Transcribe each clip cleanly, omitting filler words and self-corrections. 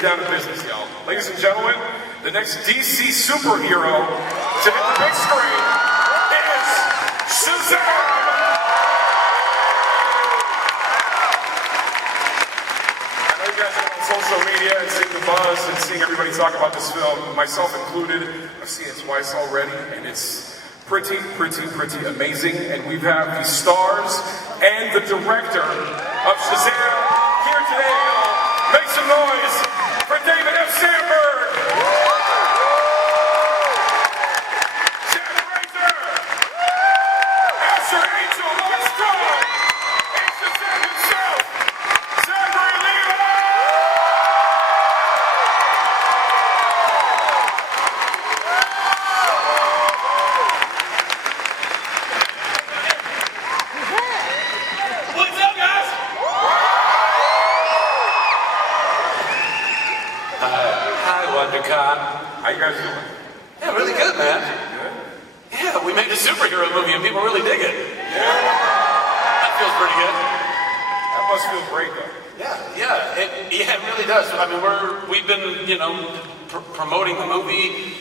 get down to business, y'all. Ladies and gentlemen, the next DC superhero to hit the big screen is Shazam! I know you guys are on social media and seeing the buzz and seeing everybody talk about this film, myself included. I've seen it twice already, and it's pretty amazing. And we have the stars and the director of Shazam here today, y'all. Make some noise for David F. Sandberg. Shannon Razor. Asher Angel Armstrong. And Shazam himself, Zachary Levi. Wondercon. How you guys doing? Yeah, really good, man. Good? Yeah, we made a superhero movie and people really dig it. Yeah. That feels pretty good. That must feel great, though. Yeah, it really does. I mean, we've been, promoting the movie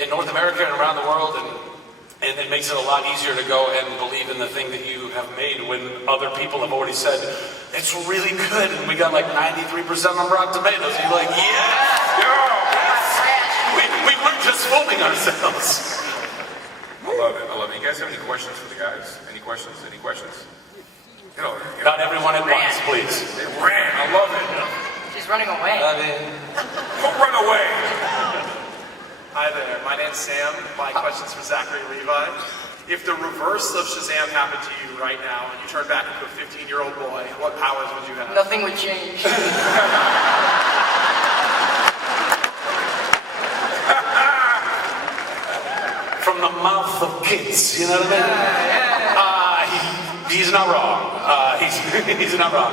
in North America and around the world, and it makes it a lot easier to go and believe in the thing that you have made when other people have already said, it's really good, and we got like 93% on Rotten Tomatoes. And you're like, yes! Yeah! We weren't just fooling ourselves. I love it. You guys have any questions for the guys? Any questions? Not everyone at once, please. They ran. I love it. She's running away. Don't run away. Hi there, my name's Sam. My question's for Zachary Levi. If the reverse of Shazam happened to you right now and you turned back into a 15-year-old boy, what powers would you have? Nothing would change. From the mouth of kids, you know what I mean? He's not wrong. He's not wrong.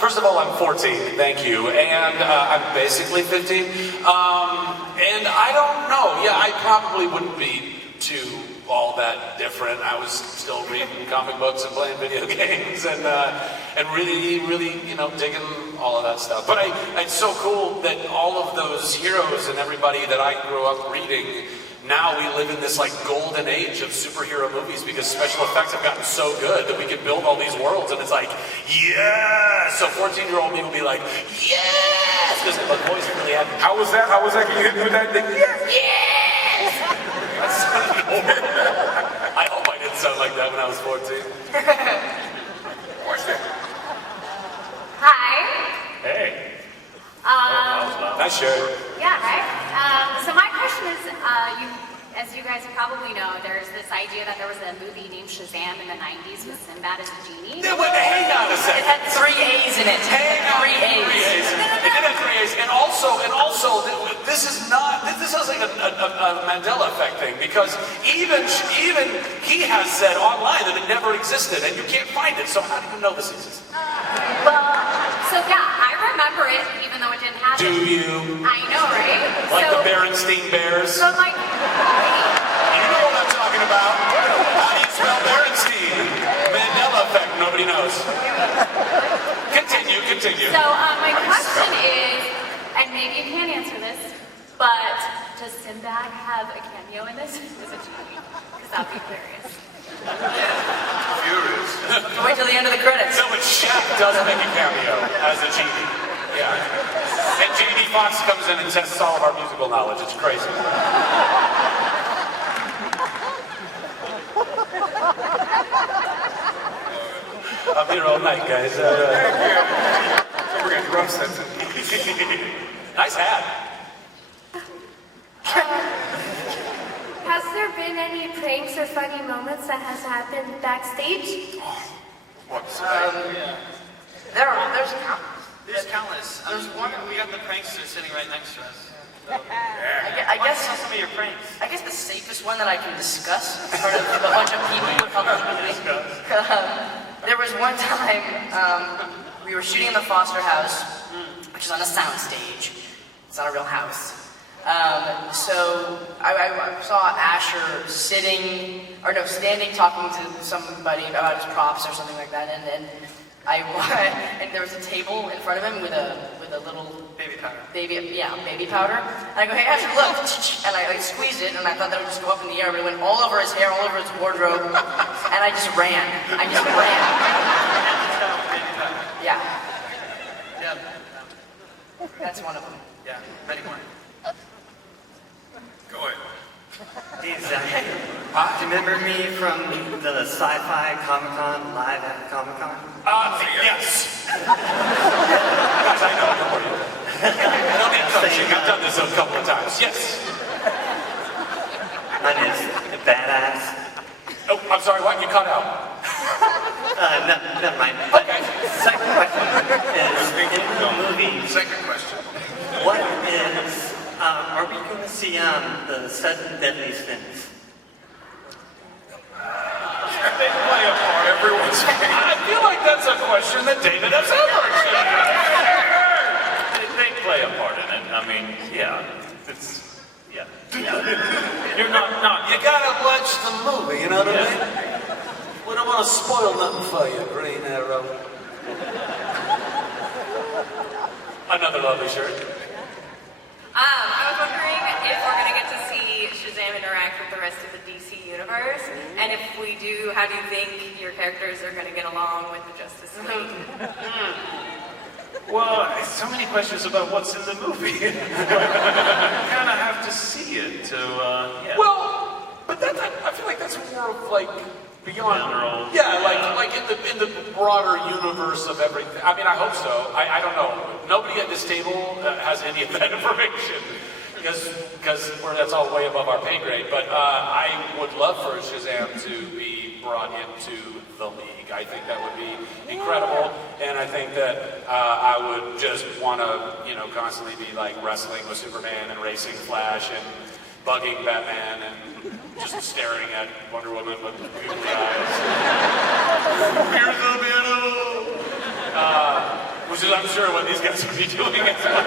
First of all, I'm 14, thank you, and I'm basically 15. And I don't know. Yeah, I probably wouldn't be too all that different. I was still reading comic books and playing video games and really, digging all of that stuff. But it's so cool that all of those heroes and everybody that I grew up reading, now we live in this like golden age of superhero movies because special effects have gotten so good that we can build all these worlds, and it's like, yes! So 14-year-old me will be like, yes! Because the voice really had. How was that? Can you hit me with that thing? Yes! Yes! That sounded horrible. I hope I didn't sound like that when I was 14. Question. Hi. Hey. Um, Nice shirt. yeah, right? So my question is, as you guys probably know, there's this idea that there was a movie named Shazam in the 90s with Sinbad as a genie. Yeah, hang on a It second. had 3 A's in it. Three A's. It did have 3 A's. And also, this sounds like a Mandela effect thing, because even he has said online that it never existed, and you can't find it, so how do you know this exists? Well, so yeah, I remember it, even though it didn't happen. Do you? I know, right? Like so, the Berenstein Bears? So like, You know what I'm talking about. How do you spell Berenstein? Mandela effect, nobody knows. Continue. So my question is, and maybe you can't answer this, but does Sinbad have a cameo in this as a genie? Because that'd be hilarious. Furious. Wait till the end of the credits. No, but Shaq does make a cameo as a genie. Yeah. And J.D. Fox comes in and tests all of our musical knowledge. It's crazy. I'm here all night, guys. Thank you. So we're going to drum sets it. Nice hat. Has there been any pranks or funny moments that has happened backstage? What's There's countless. There's one, we got the prankster sitting right next to us. I guess some of your pranks. I guess the safest one that I can discuss in front of a bunch of people who are public. There was one time we were shooting in the Foster house, which is on a sound stage. It's not a real house. So I saw Asher standing talking to somebody about his props or something like that, and And there was a table in front of him with a little Baby powder. baby powder. And I go, hey, Asher, look, and I squeezed it, and I thought that would just go up in the air, but it went all over his hair, all over his wardrobe, and I just ran. Baby powder. Yeah, Yeah. that's one of them. Yeah. Many more. Go ahead. Hey, Zach. Do you remember me from the Sci-Fi Comic-Con, live at Comic-Con? Yes. Guys, I know. Don't worry. No need coaching. I've done this a couple of times. Yes. My name's Badass. Oh, I'm sorry. What? You cut out. Never mind. Okay. Second question is, in the movie, Second question. what is, are we going to see the 7 deadly sins? They play a part. Everyone's I feel like that's a question that David has ever They play a part in it. I mean, yeah, it's yeah. You're not. You gotta watch the movie, you know what I mean? We don't want to spoil nothing for you, Green Arrow. Another lovely shirt. I was wondering if we're going to get to see Shazam interact with the rest of the DC universe, and if we do, how do you think your characters are going to get along with the Justice League? Well, so many questions about what's in the movie. You kind of have to see it to, yeah. Well, but I feel like that's more of like beyond. General. Yeah, like in the broader universe of everything. I mean, I hope so. I don't know. Nobody at this table has any of that information because that's all way above our pay grade. But I would love for Shazam to be brought into the league. I think that would be incredible, and I think that I would just want to, constantly be like wrestling with Superman and racing Flash and bugging Batman and just staring at Wonder Woman with googly eyes. Here's the middle! Which is, I'm sure, what these guys would be doing as well.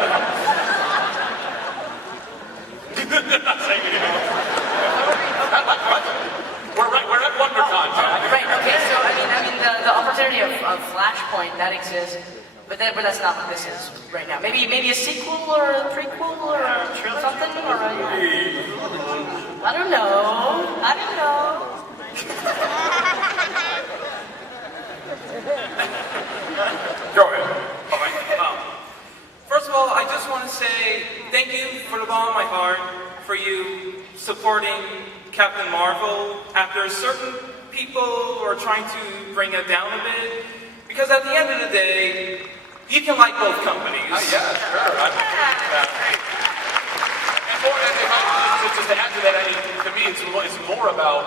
Not saying anything. We're at Wondercon, Jack. Right. Okay. So I mean, the opportunity of Flashpoint that exists, but that's not what this is right now. Maybe a sequel or a prequel or something or I don't know. Go ahead. First of all, I just want to say thank you from the bottom of my heart for you supporting Captain Marvel after certain people are trying to bring it down a bit. Because at the end of the day, you can like both companies. Yeah, sure. Just to add to that, to me, it's more about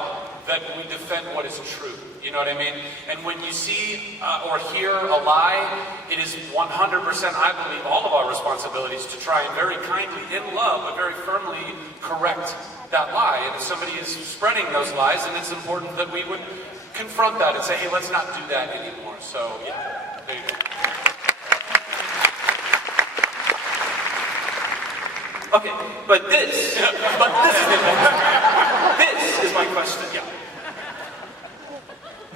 that we defend what is true. You know what I mean? And when you see or hear a lie, it is 100%, I believe, all of our responsibilities to try and very kindly, in love, but very firmly correct that lie. And if somebody is spreading those lies, then it's important that we would confront that and say, hey, let's not do that anymore. So, yeah, there you go. Okay, but this is my question. Yeah.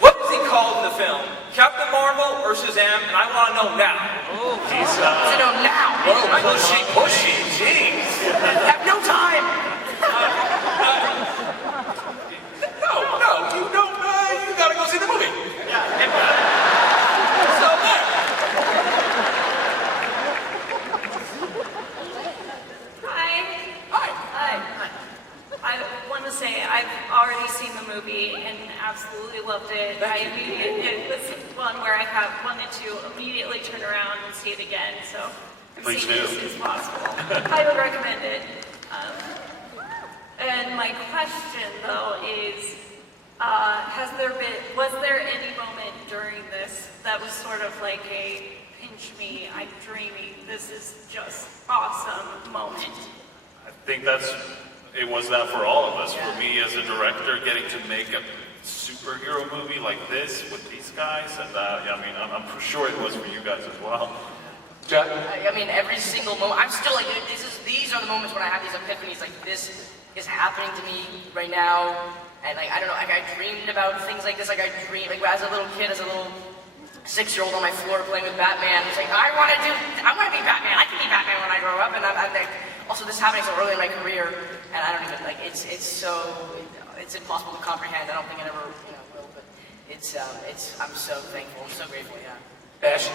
What is he called in the film? Captain Marvel or Shazam? And I want to know now. He's, To know now. whoa, pushy, jeez. Have no time. No, you don't, you gotta go see the movie. So there. Hi. I want to say I've already seen the movie and absolutely loved it. It was one where I have wanted to immediately turn around and see it again. So I've Please seen do. it as soon as possible. I would recommend it. And my question though is, was there any moment during this that was sort of like a pinch me, I'm dreaming, this is just awesome moment? I think it was that for all of us. For me as a director, getting to make a superhero movie like this with these guys, and I'm for sure it was for you guys as well. Jack? I mean, every single moment. I'm still like, these are the moments when I have these epiphanies. Like, this is happening to me right now, and like, I don't know. Like, I dreamed about things like this. Like, I dreamed, like, as a little kid, as a little 6-year-old on my floor playing with Batman. It's like, I want to be Batman. I can be Batman when I grow up. And I'm like, also this happening so early in my career, and I don't even, like, it's impossible to comprehend. I don't think it ever, will, but I'm so thankful, so grateful, yeah. Ash?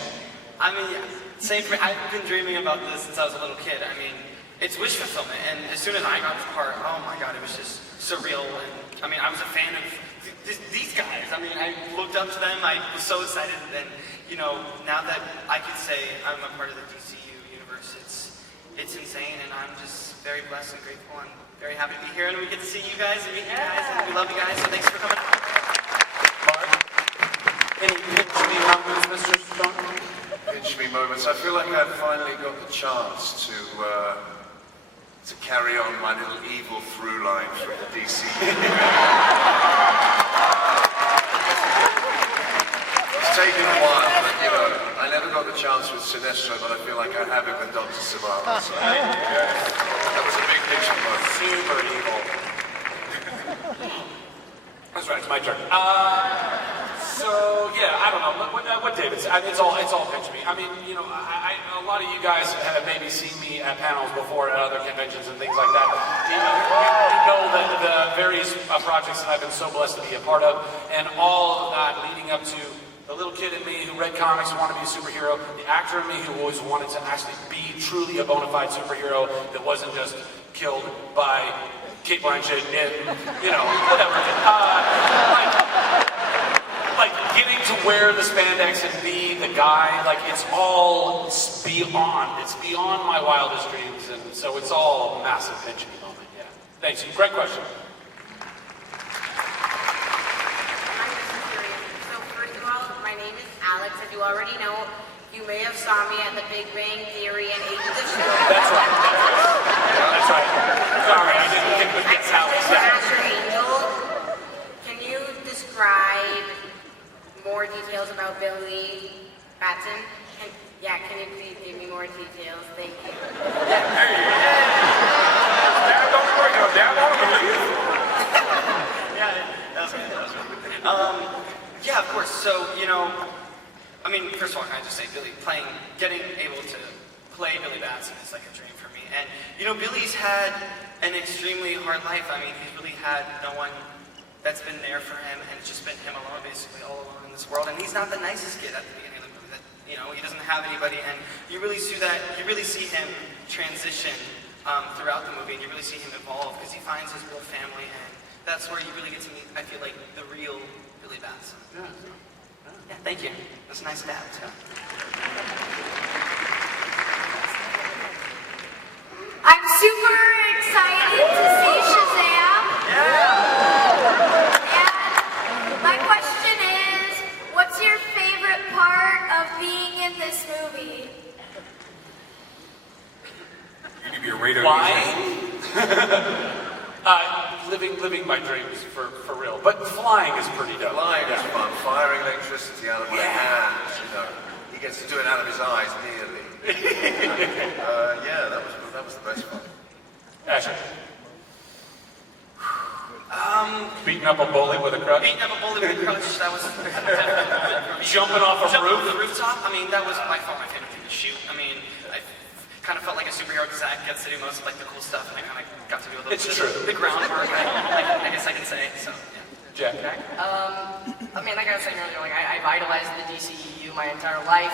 I mean, yeah, same for me. I've been dreaming about this since I was a little kid. I mean, it's wish fulfillment, and as soon as I got the part, oh my god, it was just surreal. And I mean, I was a fan of these guys. I mean, I looked up to them. I was so excited, and now that I could say I'm a part of the DCU universe, it's insane, and I'm just very blessed and grateful. I'm very happy to be here, and we get to see you guys and meet you guys, and we love you guys. So thanks for coming. Mark? Any pinch me moments, Mr. Stone? Pinch me moments. I feel like I've finally got the chance to carry on my little evil through line through the DC. It's taken a while, but I never got the chance with Sinestro, but I feel like I have it with Dr. Savara. So that was a big pinch me moment. Super evil. That's right, it's my turn. So yeah, I don't know what David said. I mean, it's all pitch me. I mean, a lot of you guys have maybe seen me at panels before at other conventions and things like that. You know the various projects that I've been so blessed to be a part of, and all of that leading up to the little kid in me who read comics and wanted to be a superhero, the actor in me who always wanted to actually be truly a bona fide superhero that wasn't just killed by Kate Blanchett in, whatever. Like getting to wear the spandex and be the guy, like it's all beyond. It's beyond my wildest dreams, and so it's all a massive pinch me moment. Yeah. Thanks. Great question. So first of all, my name is Alex. As you already know, you may have saw me at The Big Bang Theory and Agents of S.H.I.E.L.D. That's right. That's right. Sorry, I didn't get Alex. Master Angel. Can you describe more details about Billy Batson? Can you please give me more details? Thank you. Dad, don't worry, Dad won't believe. Yeah, that was good. Yeah, of course. So, I mean, first of all, can I just say, getting able to play Billy Batson is like a dream for me. And, Billy's had an extremely hard life. I mean, he's really had no one that's been there for him, and it's just been him alone, basically, all alone in this world. And he's not the nicest kid at the beginning of the movie. He doesn't have anybody, and you really see him transition throughout the movie, and you really see him evolve, because he finds his real family, and that's where you really get to meet, I feel like, the real Billy Batson. Yeah, thank you. That's a nice dad, too. I'm super excited to see Shazam. Yeah! And my question is, what's your favorite part of being in this movie? You could be a radar Living my dreams for real. But flying is pretty dope. Flying is fun. Firing electricity out of my hands, He gets to do it out of his eyes, nearly. Yeah, that was the best one. Ashley. Beating up a bully with a crutch? Beating up a bully with a crutch, that was Jumping off a roof? The rooftop, I mean, that was by far my favorite thing to shoot. I mean, I kind of felt like a superhero because Zach gets to do most of the cool stuff, and I kind of got to do a little bit of the groundwork, I guess I can say, so, yeah. Jack? I mean, like I was saying earlier, I idolized the DCEU my entire life,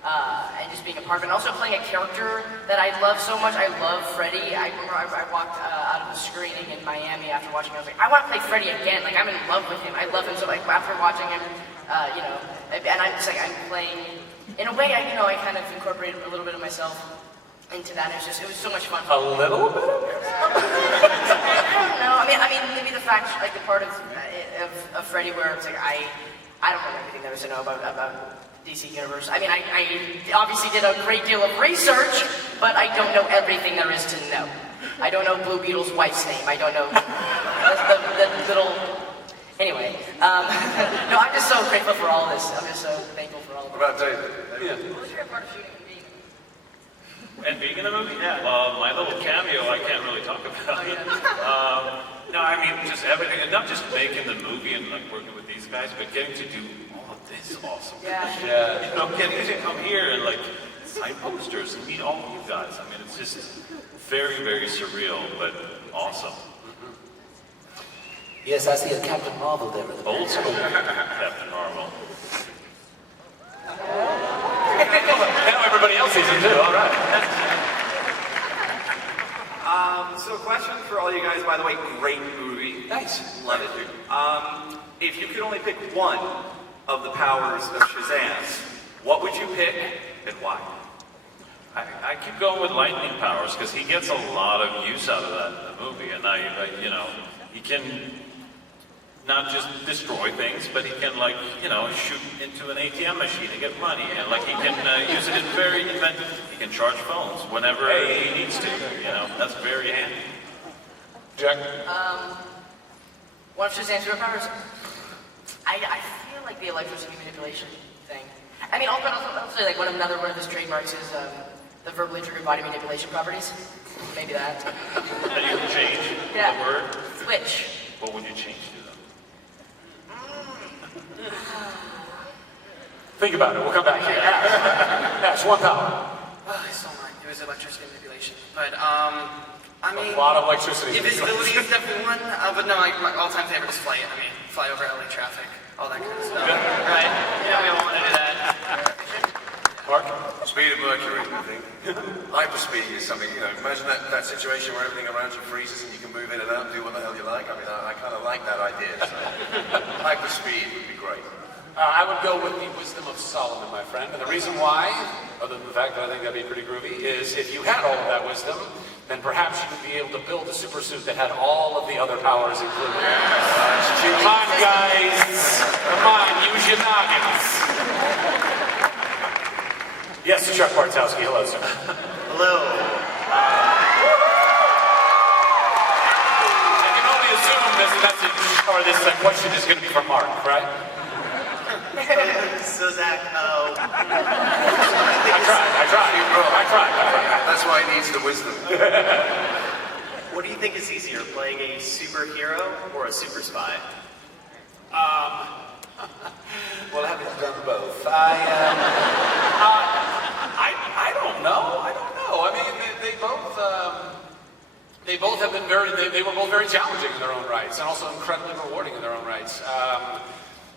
and just being a part of it, and also playing a character that I love so much. I love Freddy. I remember I walked out of the screening in Miami after watching it. I was like, I want to play Freddy again. Like, I'm in love with him. I love him so much. After watching him, and I'm just like, I'm playing, in a way, I kind of incorporated a little bit of myself into that. It was so much fun. A little bit? I don't know. I mean, maybe the fact, like the part of Freddy where it's like I don't know everything there is to know about DC Universe. I mean, I obviously did a great deal of research, but I don't know everything there is to know. I don't know Blue Beetle's wife's name. I don't know the little. Anyway, no, I'm just so grateful for all this. I'm just so thankful for all of it. What about David? Yeah. What was your part of shooting? And being in a movie? Yeah. My little cameo I can't really talk about. No, I mean, just everything, and not just making the movie and like working with these guys, but getting to do all of is awesome. Yeah. You know, getting to come here and like sign posters and meet all of you guys. I mean, it's just very, very surreal, but awesome. Yes, I see a Captain Marvel there. Old school Captain Marvel. Now everybody else sees him too. All right. So a question for all you guys, by the way, great movie. Nice. Love it. If you could only pick one of the powers of Shazam, what would you pick and why? I keep going with lightning powers because he gets a lot of use out of that in the movie, and you know, he can not just destroy things, but he can, like, you know, shoot into an ATM machine and get money, and like he can use it in very inventive. He can charge phones whenever he needs to. You know, that's very handy. Jack. One of Shazam's superpowers, I feel like the electricity manipulation thing. I mean, I'll say like another one of his trademarks is the verbally triggered body manipulation properties. Maybe that. That you can change Yeah. the word. Switch. What would you change to them? Think about it. We'll come back here. Ash, one power. Oh, I stole mine. It was electricity manipulation. But, I mean... A lot of electricity. Invisibility is definitely one, but no, my all-time favorite is flight. I mean, fly over LA traffic, all that kind of stuff. Right? Yeah, we all want to do that. Mark? Speed of Mercury, I think. Hyperspeed is something, you know, imagine that situation where everything around you freezes and you can move in and out and do what the hell you like. I mean, I kind of like that idea. So. Hyperspeed would be great. I would go with the wisdom of Solomon, my friend. And the reason why, other than the fact that I think that'd be pretty groovy, is if you had all of that wisdom, then perhaps you would be able to build a super suit that had all of the other powers included. Come on, guys. Come on, use your noggins. Yes, Chuck Bartowski. Hello, sir. Hello. I can only assume this message or this question is going to be from Mark, right? So Zach, I tried. That's why he needs the wisdom. what do you think is easier, playing a superhero or a super spy? Well, having done both, I don't know. I mean, they both have been they were both very challenging in their own rights, and also incredibly rewarding in their own rights.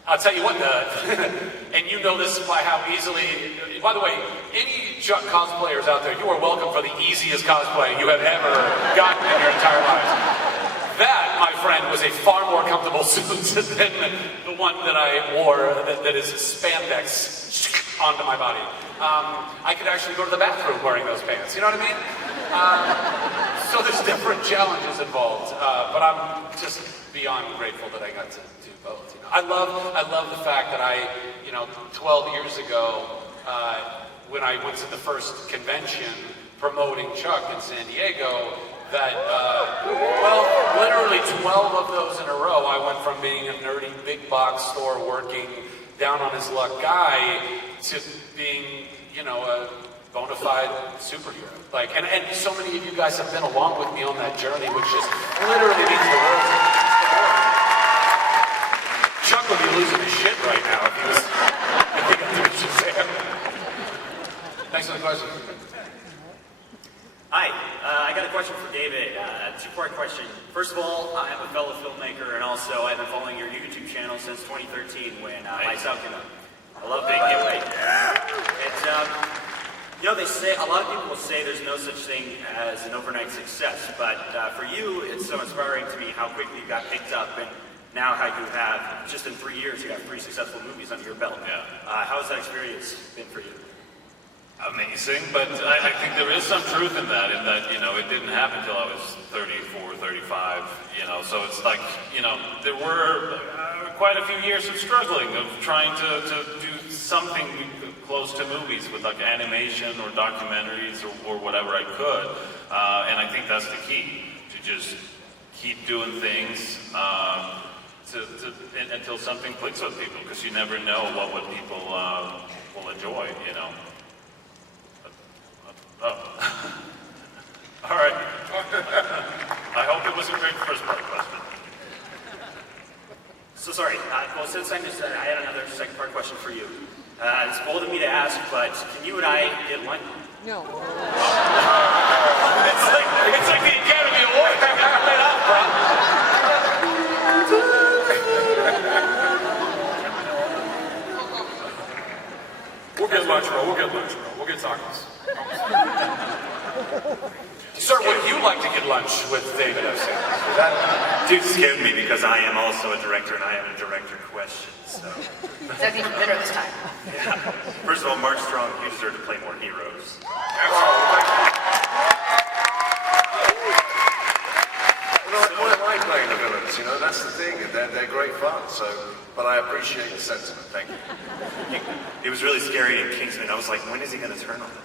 I'll tell you what, and you know this by how easily, by the way, any Chuck cosplayers out there, you are welcome for the easiest cosplay you have ever gotten in your entire lives. That, my friend, was a far more comfortable suit than the one that I wore that is spandex onto my body. I could actually go to the bathroom wearing those pants, you know what I mean? So there's different challenges involved, but I'm just beyond grateful that I got to do both. You know? I love the fact that 12 years ago, when I went to the first convention promoting Chuck in San Diego, that, literally 12 of those in a row, I went from being a nerdy big box store working down on his luck guy to being, a bona fide superhero. And so many of you guys have been along with me on that journey, which just literally means the world to me. Chuck would be losing his shit right now if he was doing Shazam. Thanks for the question. Hi, I got a question for David. Two-part question. First of all, I am a fellow filmmaker, and also I've been following your YouTube channel since 2013 when Lights Out came out. I love it. It's, they say, a lot of people will say there's no such thing as an overnight success, but for you, it's so inspiring to me how quickly you got picked up, and now how you have, just in 3 years, you got 3 successful movies under your belt. Yeah. How has that experience been for you? Amazing, but I think there is some truth in that, it didn't happen until I was 34, 35, so it's like, there were quite a few years of struggling, of trying to do something close to movies with like animation or documentaries or whatever I could, and I think that's the key, to just keep doing things until something clicks with people, because you never know what people will enjoy, Oh. All right. I hope it was a great first part question. So sorry. Well, since I missed that, I had another second part question for you. It's bold of me to ask, but can you and I get lunch? No. It's like the Academy Award. Wait up, bro. We'll get lunch, bro. We'll get tacos. Sir, would you like to get lunch with David F. Sanders? Dude scared me because I am also a director and I have a director question. So. That's even better this time. Yeah. First of all, Mark Strong, you deserve to play more heroes. I like playing the villains, you know, that's the thing, they're great fun, so, but I appreciate the sentiment, thank you. It was really scary in Kingsman. I was like, when is he going to turn on them?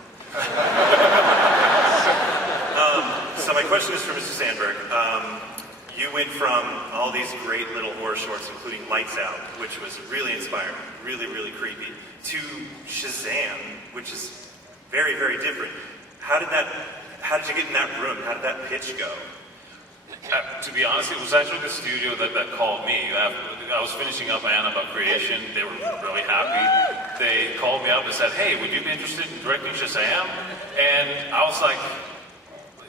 So my question is for Mr. Sandberg. You went from all these great little horror shorts, including Lights Out, which was really inspiring, really, really creepy, to Shazam, which is very, very different. How did you get in that room? How did that pitch go? To be honest, it was actually the studio that called me. I was finishing up Annabelle Creation. They were really happy. They called me up and said, hey, would you be interested in directing Shazam? And I was like,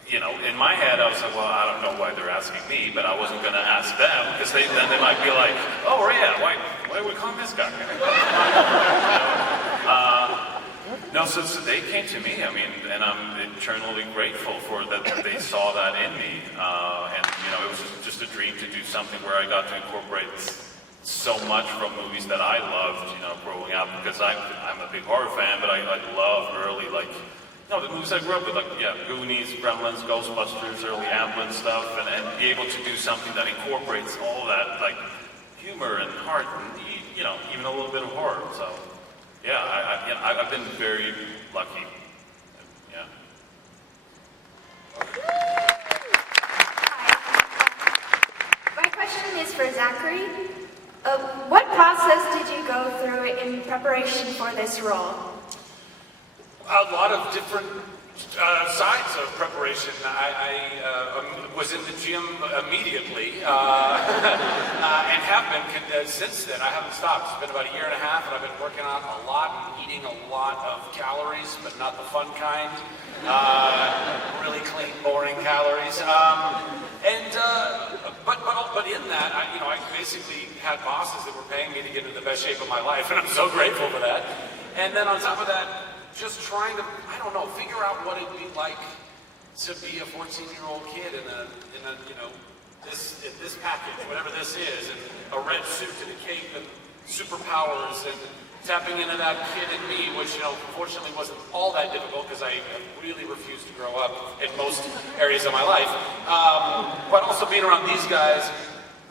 you know, in my head, I was like, well, I don't know why they're asking me, but I wasn't going to ask them, because then they might be like, oh, yeah, why are we calling this guy? No, so they came to me, I mean, and I'm eternally grateful for that they saw that in me. And, you know, it was just a dream to do something where I got to incorporate so much from movies that I loved, you know, growing up, because I'm a big horror fan, but I love early, like, you know, the movies I grew up with, like, yeah, Goonies, Gremlins, Ghostbusters, early Amblin stuff, and be able to do something that incorporates all that, like, humor and heart and, you know, even a little bit of horror, so. Yeah, I've been very lucky. Yeah. My question is for Zachary. What process did you go through in preparation for this role? A lot of different sides of preparation. I was in the gym immediately and have been since then. I haven't stopped. It's been about 1.5 years, and I've been working out a lot and eating a lot of calories, but not the fun kind. Really clean, boring calories. But in that, I basically had bosses that were paying me to get into the best shape of my life, and I'm so grateful for that. And then on top of that, just trying to, figure out what it'd be like to be a 14-year-old kid in this package, whatever this is, and a red suit and a cape and superpowers, and tapping into that kid in me, which, fortunately wasn't all that difficult because I really refused to grow up in most areas of my life. But also being around these guys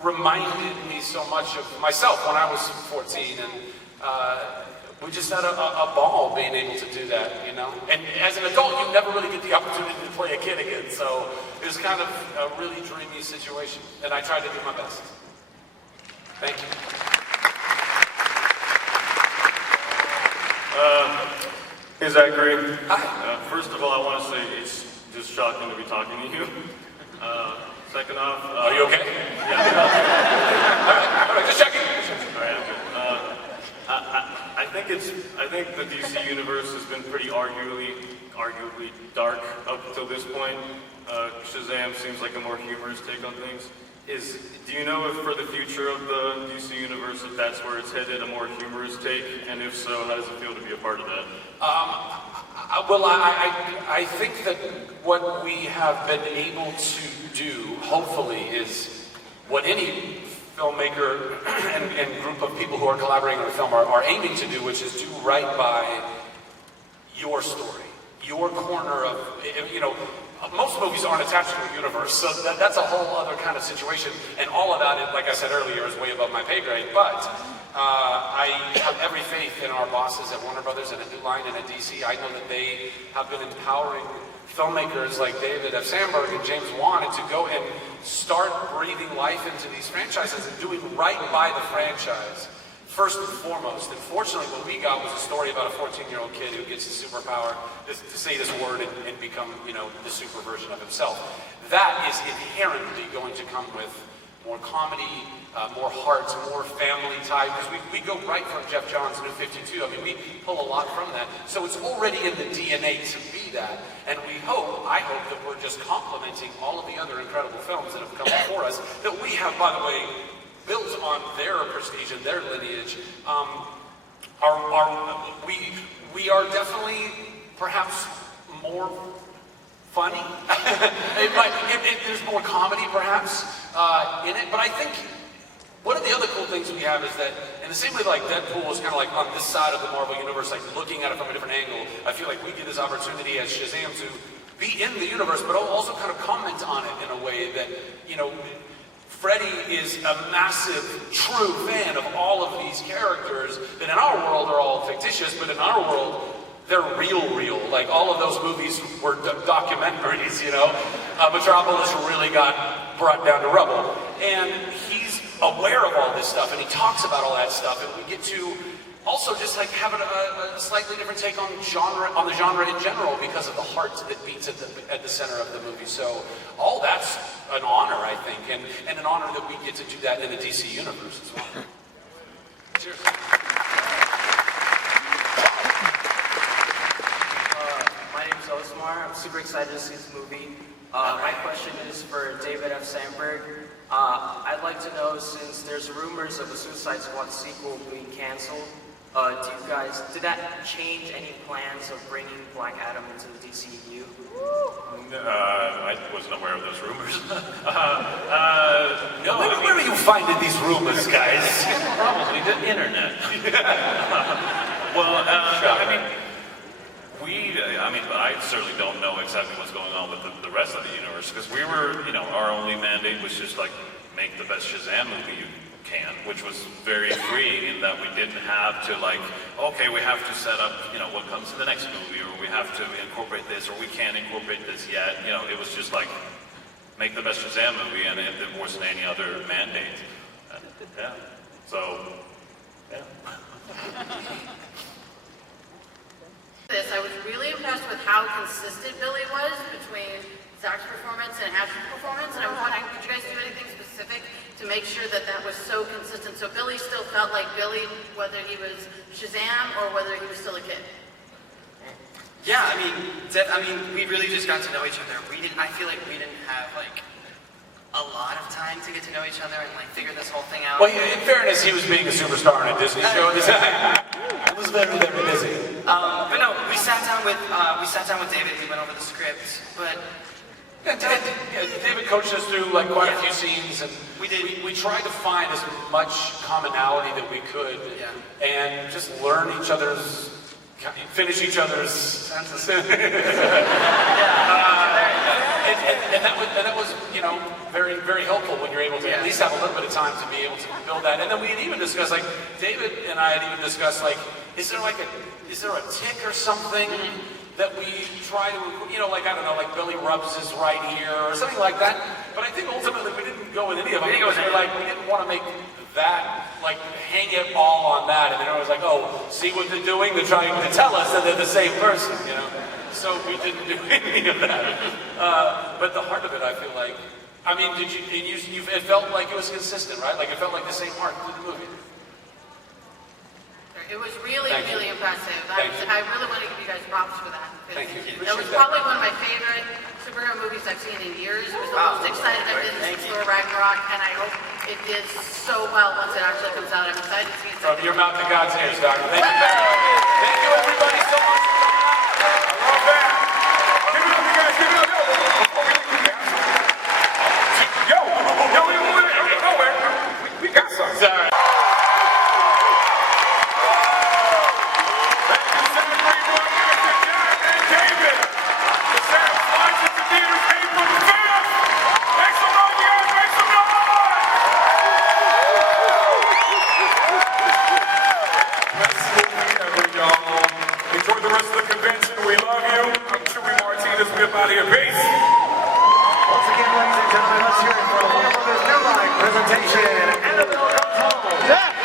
reminded me so much of myself when I was 14, and we just had a ball being able to do that, And as an adult, you never really get the opportunity to play a kid again, so it was kind of a really dreamy situation, and I tried to do my best. Thank you. Hey, Zachary. Hi. First of all, I want to say it's just shocking to be talking to you. Second off... Are you okay? Yeah. All right, just checking. All right, okay. I think the DC universe has been pretty arguably dark up until this point. Shazam seems like a more humorous take on things. Do you know if for the future of the DC universe, if that's where it's headed, a more humorous take? And if so, how does it feel to be a part of that? I think that what we have been able to do, hopefully, is what any filmmaker and group of people who are collaborating on a film are aiming to do, which is do right by your story, your corner of, most movies aren't attached to a universe, so that's a whole other kind of situation, and all of that, like I said earlier, is way above my pay grade, but I have every faith in our bosses at Warner Brothers and at New Line and at DC. I know that they have been empowering filmmakers like David F. Sandberg and James Wan to go and start breathing life into these franchises and doing right by the franchise, first and foremost. And fortunately, what we got was a story about a 14-year-old kid who gets a superpower to say this word and become, the super version of himself. That is inherently going to come with more comedy, more heart, more family type, because we go right from Jeff Johns' New 52. I mean, we pull a lot from that. So it's already in the DNA to be that. And I hope that we're just complementing all of the other incredible films that have come before us, that we have, by the way, built on their prestige and their lineage. We are definitely perhaps more funny. There's more comedy perhaps in it, but I think one of the other cool things we have is that, in the same way like Deadpool is kind of like on this side of the Marvel Universe, like looking at it from a different angle, I feel like we get this opportunity as Shazam to be in the universe, but also kind of comment on it in a way that, you know, Freddy is a massive, true fan of all of these characters that in our world are all fictitious, but in our world, they're real. Like all of those movies were documentaries, you know? Metropolis really got brought down to rubble. And he's aware of all this stuff, and he talks about all that stuff, and we get to also just like having a slightly different take on the genre in general because of the heart that beats at the center of the movie. So all that's an honor, I think, and an honor that we get to do that in the DC universe as well. Cheers. My name is Osmar. I'm super excited to see this movie. My question is for David F. Sandberg. I'd like to know, since there's rumors of a Suicide Squad sequel being canceled, did that change any plans of bringing Black Adam into the DCU? I wasn't aware of those rumors. No, where are you finding these rumors, guys? Probably the internet. Well, I certainly don't know exactly what's going on with the rest of the universe, because we were, our only mandate was just like make the best Shazam movie you can, which was very freeing in that we didn't have to okay, we have to set up, what comes in the next movie, or we have to incorporate this, or we can't incorporate this yet. It was just like make the best Shazam movie, and it wasn't any other mandate. Yeah. So, yeah. I was really impressed with how consistent Billy was between Zach's performance and Ash's performance, and I was wondering, did you guys do anything specific to make sure that that was so consistent? So Billy still felt like Billy, whether he was Shazam or whether he was still a kid. Yeah, we really just got to know each other. I feel like we didn't have a lot of time to get to know each other and figure this whole thing out. Well, in fairness, he was being a superstar on a Disney show. It was very, very busy. But no, we sat down with David. We went over the script, but David coached us through quite a few scenes, and we tried to find as much commonality that we could, and just learn each other's, finish each other's sentences. And that was very, very helpful when you're able to at least have a little bit of time to be able to build that. And then we had even discussed, David and I had even discussed, is there a tick or something that we try to, I don't know, Billy rubs his right ear or something like that. But I think ultimately we didn't go with any of them. We didn't want to make that, hang it all on that. And then it was see what they're doing? They're trying to tell us that they're the same person, So we didn't do any of that. But the heart of it, I feel like, it felt like it was consistent, right? It felt like the same heart to the movie. It was really, really impressive. I really want to give you guys props for that. Thank you. That was probably one of my favorite superhero movies I've seen in years. It was the most excited I've been since Thor Ragnarok, and I hope it did so well once it actually comes out. I'm excited to see it. From your mouth to God's ears, Doctor. Thank you, thank you, everybody, so much for coming out. I love that. Give it up, you guys. Give it up. Yo, we went nowhere. We got something. Sorry. Enjoy the rest of the convention. We love you. I'm Chewy Martinez. We're out here. Peace. Once again, ladies and gentlemen, let's hear it for the Warner Brothers New Line presentation. Annabelle Comes Home.